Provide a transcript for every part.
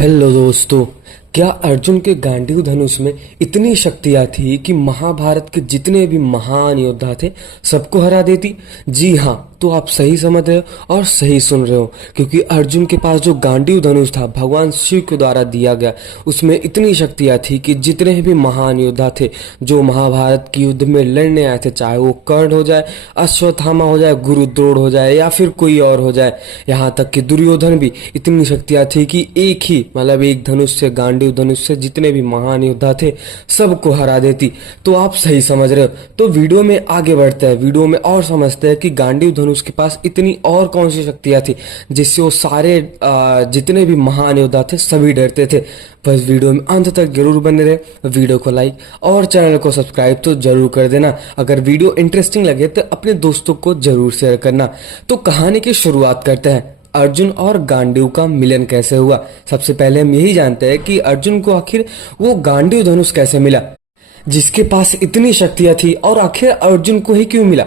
Hello दोस्तों। क्या अर्जुन के गांडीव धनुष में इतनी शक्तियां थी कि महाभारत के जितने भी महान योद्धा थे सबको हरा देती? जी हाँ, तो आप सही समझ रहे हो और सही सुन रहे हो, क्योंकि अर्जुन के पास जो गांडीव धनुष था भगवान शिव के द्वारा दिया गया, उसमें इतनी शक्तियां थी कि जितने भी महान योद्धा थे जो महाभारत के युद्ध में लड़ने आए थे, चाहे वो कर्ण हो जाए, अश्वत्थामा हो जाए, गुरुद्रोण हो जाए या फिर कोई और हो जाए, यहाँ तक कि दुर्योधन भी, इतनी शक्तियां थी कि एक ही मतलब एक धनुष से, गांडीव धनुष से जितने भी महान योद्धा थे सबको हरा देती। तो आप सही समझ रहे हो। तो वीडियो में आगे बढ़ते हैं, वीडियो में और समझते हैं कि गांडीव धनुष के पास इतनी और कौन सी शक्तियां थी जिससे वो सारे जितने भी महान योद्धा थे सभी डरते थे। बस वीडियो में अंत तक जरूर बने रहे, वीडियो को लाइक और चैनल को सब्सक्राइब तो जरूर कर देना। अगर वीडियो इंटरेस्टिंग लगे तो अपने दोस्तों को जरूर शेयर करना। तो कहानी की शुरुआत करते हैं। अर्जुन और गांडीव का मिलन कैसे हुआ? सबसे पहले हम यही जानते हैं कि अर्जुन को आखिर वो गांडीव धनुष कैसे मिला जिसके पास इतनी शक्तियां थी, और आखिर अर्जुन को ही क्यों मिला?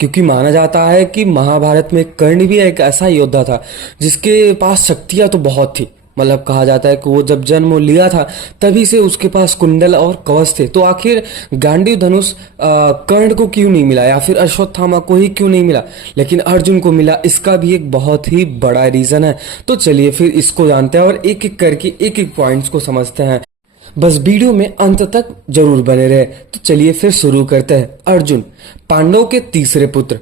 क्योंकि माना जाता है कि महाभारत में कर्ण भी एक ऐसा योद्धा था जिसके पास शक्तियां तो बहुत थी। मतलब कहा जाता है कि वो जब जन्म लिया था तभी से उसके पास कुंडल और कवच थे। तो आखिर गांडीव धनुष कर्ण को क्यों नहीं मिला, या फिर अश्वत्थामा को ही क्यों नहीं मिला, लेकिन अर्जुन को मिला? इसका भी एक बहुत ही बड़ा रीजन है। तो चलिए फिर इसको जानते हैं और एक एक करके एक एक पॉइंट्स को समझते हैं। बस वीडियो में अंत तक जरूर बने रहे। तो चलिए फिर शुरू करते हैं। अर्जुन पांडव के तीसरे पुत्र,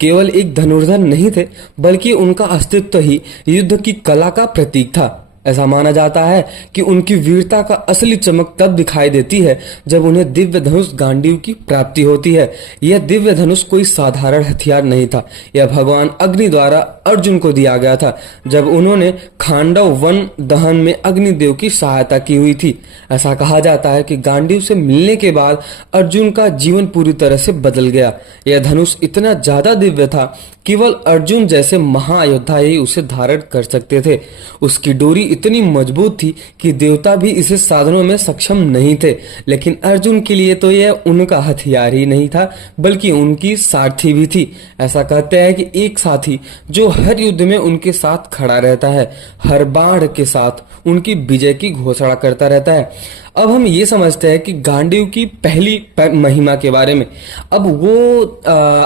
केवल एक धनुर्धर नहीं थे बल्कि उनका अस्तित्व ही युद्ध की कला का प्रतीक था। ऐसा माना जाता है कि उनकी वीरता का असली चमक तब दिखाई देती है जब उन्हें दिव्य धनुष गांडीव की प्राप्ति होती है। यह दिव्य धनुष कोई साधारण हथियार नहीं था, यह भगवान अग्नि द्वारा अर्जुन को दिया गया था जब उन्होंने खांडव वन दहन में अग्निदेव की सहायता की हुई थी। ऐसा कहा जाता है कि गांडीव से मिलने के बाद अर्जुन का जीवन पूरी तरह से बदल गया। यह धनुष इतना ज्यादा दिव्य था, केवल अर्जुन जैसे महायोद्धा ही उसे धारण कर सकते थे। उसकी डोरी इतनी मजबूत थी कि देवता भी इसे साधनों में सक्षम नहीं थे, लेकिन अर्जुन के लिए तो यह उनका हथियार ही नहीं था बल्कि उनकी सारथी भी थी। ऐसा कहते हैं कि एक साथी जो हर युद्ध में उनके साथ खड़ा रहता है, हर बाढ़ के साथ उनकी विजय की घोषणा करता रहता है। अब हम ये समझते हैं कि गांडीव की पहली महिमा के बारे में। अब वो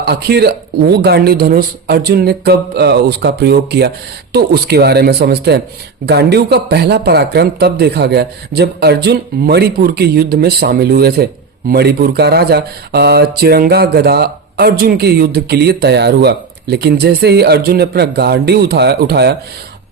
आखिर वो गांडीव धनुष अर्जुन ने कब उसका प्रयोग किया, तो उसके बारे में समझते हैं। गांडीव का पहला पराक्रम तब देखा गया जब अर्जुन मणिपुर के युद्ध में शामिल हुए थे। मणिपुर का राजा चिरंगा गदा अर्जुन के युद्ध के लिए तैयार हुआ, लेकिन जैसे ही अर्जुन ने अपना गांडीव उठाया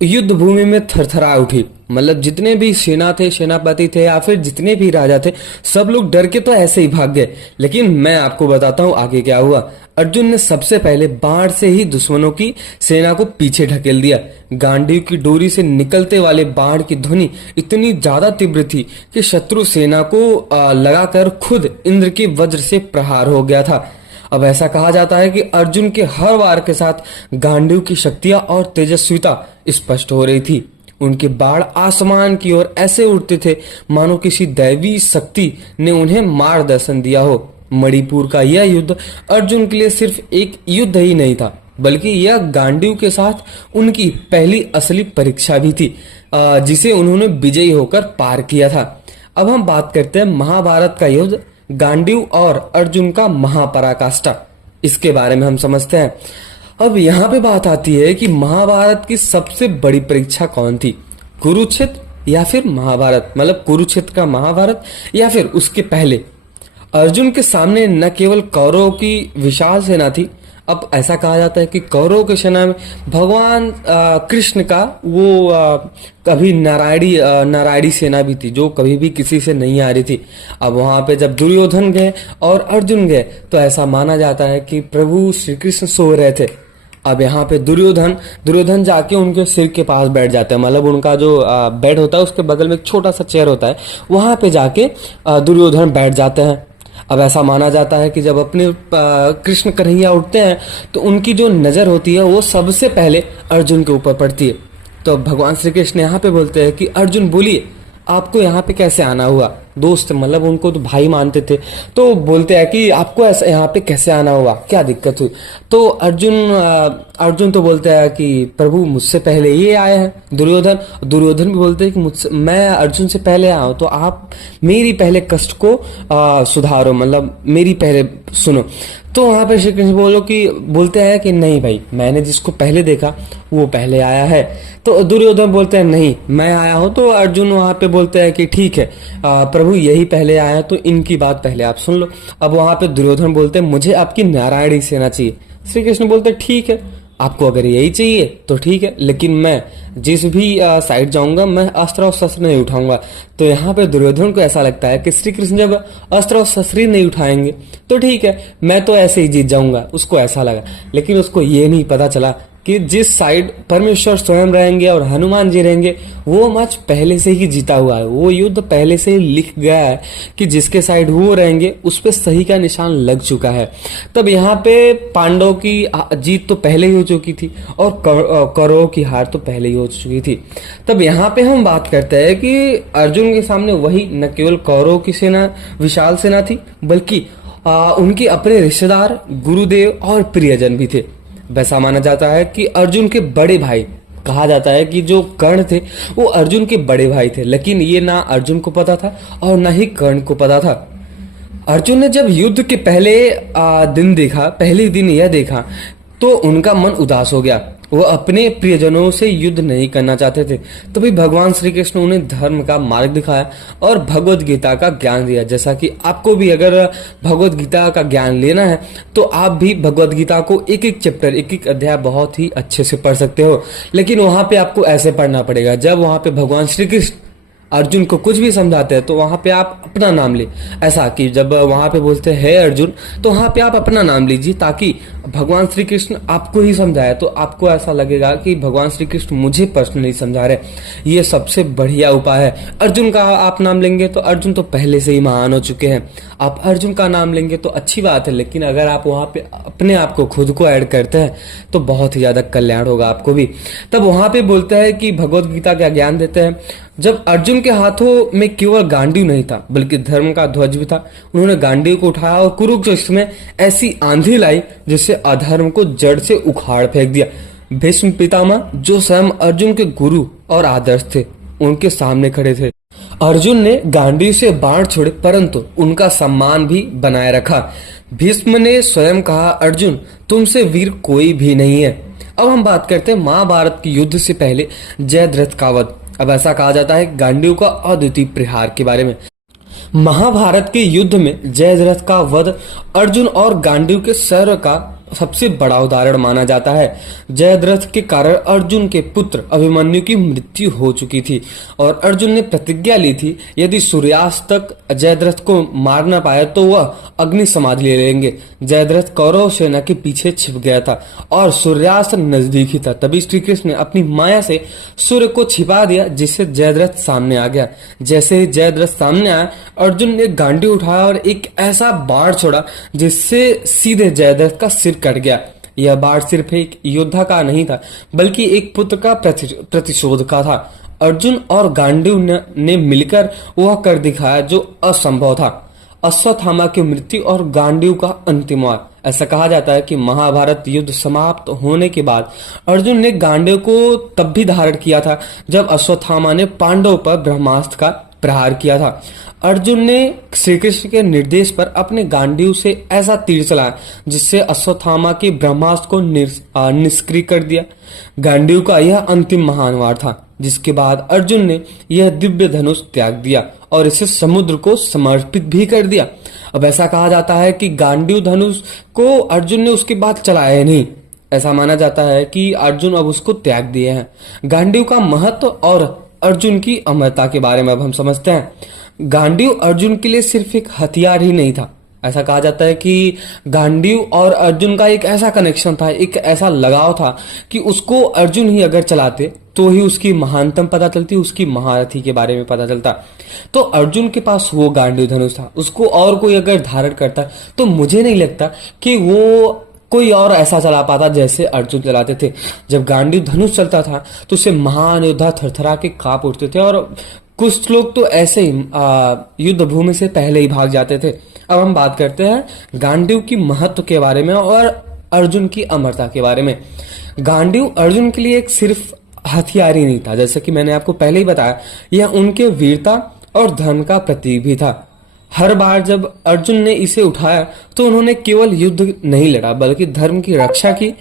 युद्ध भूमि में थरथरा उठी। मतलब जितने भी सेना थे, सेनापति थे या फिर जितने भी राजा थे, सब लोग डर के तो ऐसे ही भाग गए। लेकिन मैं आपको बताता हूँ आगे क्या हुआ। अर्जुन ने सबसे पहले बाण से ही दुश्मनों की सेना को पीछे ढकेल दिया। गांडीव की डोरी से निकलते वाले बाण की ध्वनि इतनी ज्यादा तीव्र थी कि शत्रु सेना को लगाकर खुद इंद्र के वज्र से प्रहार हो गया था। अब ऐसा कहा जाता है कि अर्जुन के हर वार के साथ गांडीव की शक्तियां और तेजस्विता स्पष्ट हो रही थी। उनके बाण आसमान की ओर ऐसे उड़ते थे मानो किसी दैवी शक्ति ने उन्हें मार्गदर्शन दिया हो। मणिपुर का यह युद्ध अर्जुन के लिए सिर्फ एक युद्ध ही नहीं था, बल्कि यह गांडीव के साथ उनकी पहली असली परीक्षा भी थी, जिसे उन्होंने विजयी होकर पार किया था। अब हम बात करते हैं महाभारत का युद्ध, गांडीव और अर्जुन का महापराकाष्ठा। इसके बारे में हम समझते हैं। अब यहाँ पे बात आती है कि महाभारत की सबसे बड़ी परीक्षा कौन थी, कुरुक्षेत्र या फिर महाभारत? मतलब कुरुक्षेत्र का महाभारत या फिर उसके पहले? अर्जुन के सामने न केवल कौरवों की विशाल सेना थी। अब ऐसा कहा जाता है कि कौरवों की सेना में भगवान कृष्ण का वो कभी नारायणी सेना भी थी जो कभी भी किसी से नहीं आ रही थी। अब वहां पे जब दुर्योधन गए और अर्जुन गए तो ऐसा माना जाता है कि प्रभु श्री कृष्ण सो रहे थे। अब यहाँ पे दुर्योधन जाके उनके सिर के पास बैठ जाते हैं। मतलब उनका जो बेड होता है उसके बगल में एक छोटा सा चेयर होता है, वहां पे जाके दुर्योधन बैठ जाते हैं। अब ऐसा माना जाता है कि जब अपने कृष्ण कन्हैया उठते हैं तो उनकी जो नजर होती है वो सबसे पहले अर्जुन के ऊपर पड़ती है। तो भगवान श्री कृष्ण यहाँ पे बोलते हैं कि अर्जुन बोलिए, आपको यहाँ पे कैसे आना हुआ? दोस्त, मतलब उनको तो भाई मानते थे, तो बोलते हैं कि आपको ऐसा यहाँ पे कैसे आना हुआ, क्या दिक्कत हुई? तो अर्जुन अर्जुन तो बोलता है कि प्रभु मुझसे पहले ये आए हैं। दुर्योधन भी बोलते हैं कि मुझसे, मैं अर्जुन से पहले आया हूं, तो आप मेरी पहले कष्ट को सुधारो, मतलब मेरी पहले सुनो। तो वहां पे श्री कृष्ण बोलते हैं कि नहीं भाई, मैंने जिसको पहले देखा वो पहले आया है। तो दुर्योधन बोलते हैं नहीं, मैं आया हूं। तो अर्जुन वहां पे बोलते हैं कि ठीक है प्रभु, यही पहले आया है, तो इनकी बात पहले आप सुन लो। अब वहां पे दुर्योधन बोलते हैं मुझे आपकी नारायणी सेना चाहिए। श्री कृष्ण बोलते हैं ठीक है, आपको अगर यही चाहिए तो ठीक है, लेकिन मैं जिस भी साइड जाऊंगा मैं अस्त्र और शस्त्र नहीं उठाऊंगा। तो यहाँ पे दुर्योधन को ऐसा लगता है कि श्री कृष्ण जब अस्त्र और शस्त्र नहीं उठाएंगे तो ठीक है, मैं तो ऐसे ही जीत जाऊंगा, उसको ऐसा लगा। लेकिन उसको ये नहीं पता चला कि जिस साइड परमेश्वर स्वयं रहेंगे और हनुमान जी रहेंगे वो मैच पहले से ही जीता हुआ है, वो युद्ध पहले से ही लिख गया है कि जिसके साइड वो रहेंगे उस पे सही का निशान लग चुका है। तब यहाँ पे पांडवों की जीत तो पहले ही हो चुकी थी और कौरवों की हार तो पहले ही हो चुकी थी। तब यहाँ पे हम बात करते हैं कि अर्जुन के सामने वही न केवल कौरवों की सेना, विशाल सेना थी, बल्कि उनके अपने रिश्तेदार, गुरुदेव और प्रियजन भी थे। वैसा माना जाता है कि अर्जुन के बड़े भाई, कहा जाता है कि जो कर्ण थे वो अर्जुन के बड़े भाई थे, लेकिन ये ना अर्जुन को पता था और ना ही कर्ण को पता था। अर्जुन ने जब युद्ध के पहले दिन देखा, पहले दिन यह देखा, तो उनका मन उदास हो गया। वो अपने प्रियजनों से युद्ध नहीं करना चाहते थे। तो भी भगवान श्री कृष्ण उन्हें धर्म का मार्ग दिखाया और भगवत गीता का ज्ञान दिया। जैसा कि आपको भी अगर भगवत गीता का ज्ञान लेना है तो आप भी भगवत गीता को एक एक चैप्टर, एक एक अध्याय बहुत ही अच्छे से पढ़ सकते हो। लेकिन वहां पे आपको ऐसे पढ़ना पड़ेगा, जब वहां पे भगवान श्री कृष्ण अर्जुन को कुछ भी समझाते हैं तो वहां पे आप अपना नाम ले। ऐसा कि जब वहां पे बोलते हैं अर्जुन, तो वहां पे आप अपना नाम लीजिए, ताकि भगवान श्री कृष्ण आपको ही समझाए तो आपको ऐसा लगेगा कि भगवान श्री कृष्ण मुझे पर्सनली समझा रहे। ये सबसे बढ़िया उपाय है। अर्जुन का आप नाम लेंगे तो अर्जुन तो पहले से ही महान हो चुके हैं। आप अर्जुन का नाम लेंगे तो अच्छी बात है, लेकिन अगर आप वहां पे अपने आप को, खुद को ऐड करते हैं तो बहुत ही ज्यादा कल्याण होगा आपको भी। तब वहां पे बोलते हैं कि भगवत गीता का ज्ञान देते हैं। जब अर्जुन के हाथों में केवल गांडीव नहीं था बल्कि धर्म का ध्वज भी था, उन्होंने गांडीव को उठाया और कुरुक्षेत्र में ऐसी आंधी लाई जिससे अधर्म को जड़ से उखाड़ फेंक दिया। भीष्म पितामह, जो स्वयं अर्जुन के गुरु और आदर्श थे, उनके सामने खड़े थे। अर्जुन ने गांडीव से बाण छोड़े परंतु उनका सम्मान भी बनाए रखा। भीष्म ने स्वयं कहा, अर्जुन तुमसे वीर कोई भी नहीं है। अब हम बात करते हैं महाभारत के युद्ध से पहले जयद्रथ का वध। अब ऐसा कहा जाता है गांडीव का अद्वितीय प्रहार के बारे में। महाभारत के युद्ध में जयद्रथ का वध अर्जुन और गांडीव के शौर्य का सबसे बड़ा उदाहरण माना जाता है। जयद्रथ के कारण अर्जुन के पुत्र अभिमन्यु की मृत्यु हो चुकी थी और अर्जुन ने प्रतिज्ञा ली थी यदि सूर्यास्त तक जयद्रथ को मार न पाए तो वह अग्नि समाधि ले लेंगे। जयद्रथ कौरव सेना के पीछे छिप गया था और सूर्यास्त नजदीक ही था। तभी श्री कृष्ण ने अपनी माया से सूर्य को छिपा दिया, जिससे जयद्रथ सामने आ गया। जैसे ही जयद्रथ सामने आया, अर्जुन ने गांडी उठाया और एक ऐसा बाण छोड़ा जिससे सीधे जयद्रथ का सिर कट गया। यह बाण सिर्फ एक योद्धा का नहीं था बल्कि एक पुत्र का प्रतिशोध का था। अर्जुन और गांडीव ने मिलकर वह कर दिखाया जो असंभव था, अश्वत्थामा की मृत्यु और गांडीव का अंतिम वार। ऐसा कहा जाता है कि महाभारत युद्ध समाप्त होने के बाद अर्जुन ने गांडीव को तब भी धारण किया था जब अश्वत्थामा ने पांडव पर ब्रह्मास्त्र का प्रहार किया था। अर्जुन ने श्री कृष्ण के निर्देश पर अपने गांडीव से ऐसा तीर चलाया जिससे अश्वत्थामा के ब्रह्मास्त्र को निष्क्रिय कर दिया। गांडीव का यह अंतिम महान वार था, जिसके बाद अर्जुन ने यह दिव्य धनुष त्याग दिया और इसे समुद्र को समर्पित भी कर दिया। अब ऐसा कहा जाता है कि गांडीव धनुष को अर्जुन ने उसके बाद चलाया नहीं। ऐसा माना जाता है कि अर्जुन अब उसको त्याग दिए हैं। गांडीव का महत्व और अर्जुन की अमरता के बारे में अब हम समझते हैं। गांडीव अर्जुन के लिए सिर्फ एक हथियार ही नहीं था। ऐसा कहा जाता है कि गांडीव और अर्जुन का एक ऐसा कनेक्शन था, एक ऐसा लगाव था कि उसको अर्जुन ही अगर चलाते तो ही उसकी महानतम पता चलती, उसकी महारथी के बारे में पता चलता। तो अर्जुन के पास वो गांडीव धनुष था, उसको और कोई अगर धारण करता तो मुझे नहीं लगता कि वो कोई और ऐसा चला पाता जैसे अर्जुन चलाते थे। जब गांडीव धनुष चलता था तो उसे महान योद्धा थरथरा के कांप उठते थे और कुछ लोग तो ऐसे ही युद्ध भूमि से पहले ही भाग जाते थे। अब हम बात करते हैं गांडीव की महत्व के बारे में और अर्जुन की अमरता के बारे में। गांडीव अर्जुन के लिए एक सिर्फ हथियार ही नहीं था, जैसे कि मैंने आपको पहले ही बताया, यह उनके वीरता और धर्म का प्रतीक भी था। हर बार जब अर्जुन ने इसे उठाया तो उन्होंने केवल युद्ध नहीं लड़ा बल्कि धर्म की रक्षा की।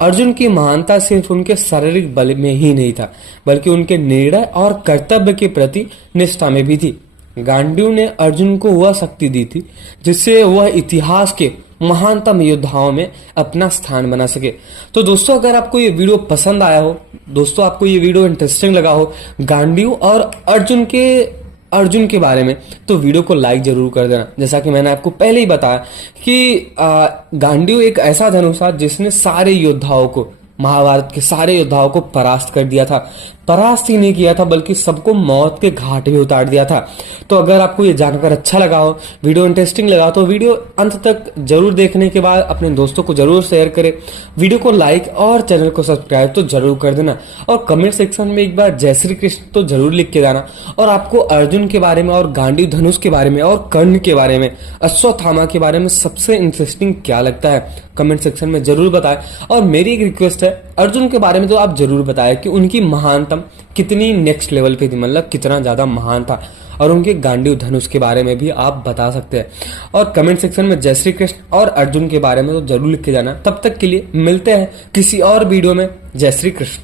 अर्जुन की महानता सिर्फ उनके शारीरिक बल में ही नहीं था बल्कि उनके निर्णय और कर्तव्य के प्रति निष्ठा में भी थी। गांडीव ने अर्जुन को वह शक्ति दी थी जिससे वह इतिहास के महानतम योद्धाओं में अपना स्थान बना सके। तो दोस्तों, अगर आपको ये वीडियो पसंद आया हो, दोस्तों आपको ये वीडियो इंटरेस्टिंग लगा हो गांडीव और अर्जुन के बारे में, तो वीडियो को लाइक जरूर कर देना। जैसा कि मैंने आपको पहले ही बताया कि गांडीव एक ऐसा धनुष था जिसने सारे योद्धाओं को, महाभारत के सारे योद्धाओं को परास्त कर दिया था। परास्त ही नहीं किया था बल्कि सबको मौत के घाट भी उतार दिया था। तो अगर आपको ये जानकर अच्छा लगा हो, वीडियो इंटरेस्टिंग लगा, तो वीडियो अंत तक जरूर देखने के बाद अपने दोस्तों को जरूर शेयर करें। वीडियो को लाइक और चैनल को सब्सक्राइब तो जरूर कर देना और कमेंट सेक्शन में एक बार जय श्री कृष्ण तो जरूर लिख के जाना। और आपको अर्जुन के बारे में और गांडीव धनुष के बारे में और कर्ण के बारे में, अश्वत्थामा के बारे में सबसे इंटरेस्टिंग क्या लगता है कमेंट सेक्शन में जरूर बताएं। और मेरी एक रिक्वेस्ट है, अर्जुन के बारे में तो आप जरूर बताएं कि उनकी महानतम कितनी नेक्स्ट लेवल पे थी, मतलब कितना ज्यादा महान था। और उनके गांडीव धनुष के बारे में भी आप बता सकते हैं। और कमेंट सेक्शन में जय श्री कृष्ण और अर्जुन के बारे में तो जरूर लिख के जाना। तब तक के लिए मिलते हैं किसी और वीडियो में। जय श्री कृष्ण।